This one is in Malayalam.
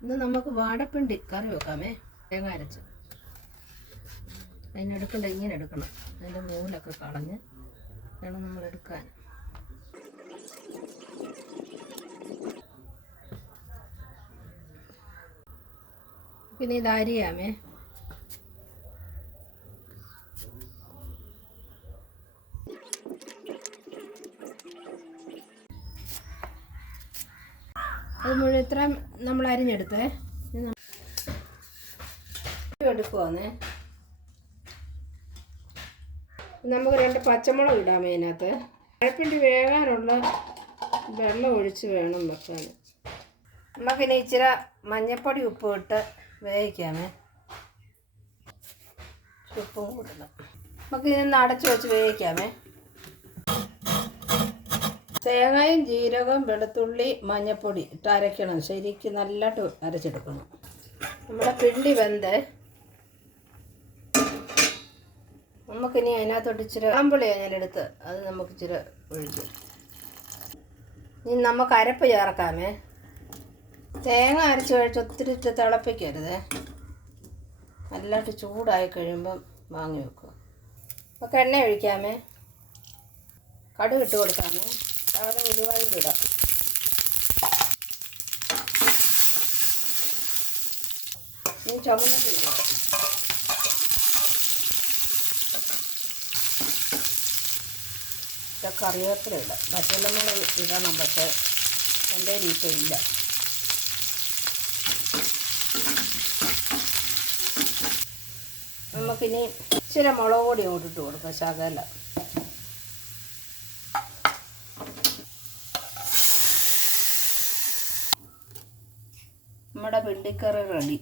ഇന്ന് നമുക്ക് വാഴപ്പിണ്ടി കറി വെക്കാമേ. തേങ്ങ അരച്ച് അതിനെടുക്കണ്ട, ഇങ്ങനെ എടുക്കണം. അതിൻ്റെ മൂലൊക്കെ കളഞ്ഞ് വേണം നമ്മൾ എടുക്കാൻ. പിന്നെ ഇത് അരിയാമേ. അത് മുഴുവൻ ഇത്രയും നമ്മൾ അരിഞ്ഞെടുത്തേ. എടുക്കുവാന്നേ. നമുക്ക് 2 പച്ചമുളക് ഇടാമേ അതിനകത്ത്. വാഴപ്പിണ്ടി വേകാനുള്ള വെള്ളം ഒഴിച്ച് വേണം വെക്കാൻ. നമുക്കിനി ഇച്ചിരി മഞ്ഞൾപ്പൊടി ഉപ്പും ഇട്ട് വേവിക്കാമേ. ഉപ്പും കൂടണം. നമുക്ക് ഇതിനൊന്ന് അടച്ച് വെച്ച് വേവിക്കാമേ. തേങ്ങയും ജീരകവും വെളുത്തുള്ളി മഞ്ഞൾപ്പൊടി ഇട്ട് അരയ്ക്കണം. ശരിക്കും നല്ലതായിട്ട് അരച്ചെടുക്കണം. നമ്മുടെ പിണ്ടി വെന്ത് നമുക്കിനി അതിനകത്തോട്ട് ഇച്ചിരി ആമ്പുളിയാണ് ഞാനെടുത്ത്, അത് നമുക്ക് ഇച്ചിരി ഒഴിച്ചു. ഇനി നമുക്ക് അരപ്പ് ചേർക്കാമേ. തേങ്ങ അരച്ച് കഴിച്ച് ഒത്തിരി തിളപ്പിക്കരുത്. നല്ലതായിട്ട് ചൂടായി കഴിയുമ്പം വാങ്ങി വെക്കുക. അപ്പോൾ എണ്ണ ഒഴിക്കാമേ. കടുക് ഇട്ട് കൊടുക്കാമേ. അവിടെ ഉലുവായിലിടാം. ഇനി ചുമന്നുള്ളി ഇടാം. കറിവേപ്പില ഇടാം. പച്ചമുളക് ഇടണം, പക്ഷേ എൻ്റെ രീതി ഇല്ല. നമുക്കിനി ഇച്ചിരി മുളക് പൊടി ഇട്ട് കൊടുക്കാം, ശകലം. നമ്മുടെ പിണ്ടിക്കറി റെഡി.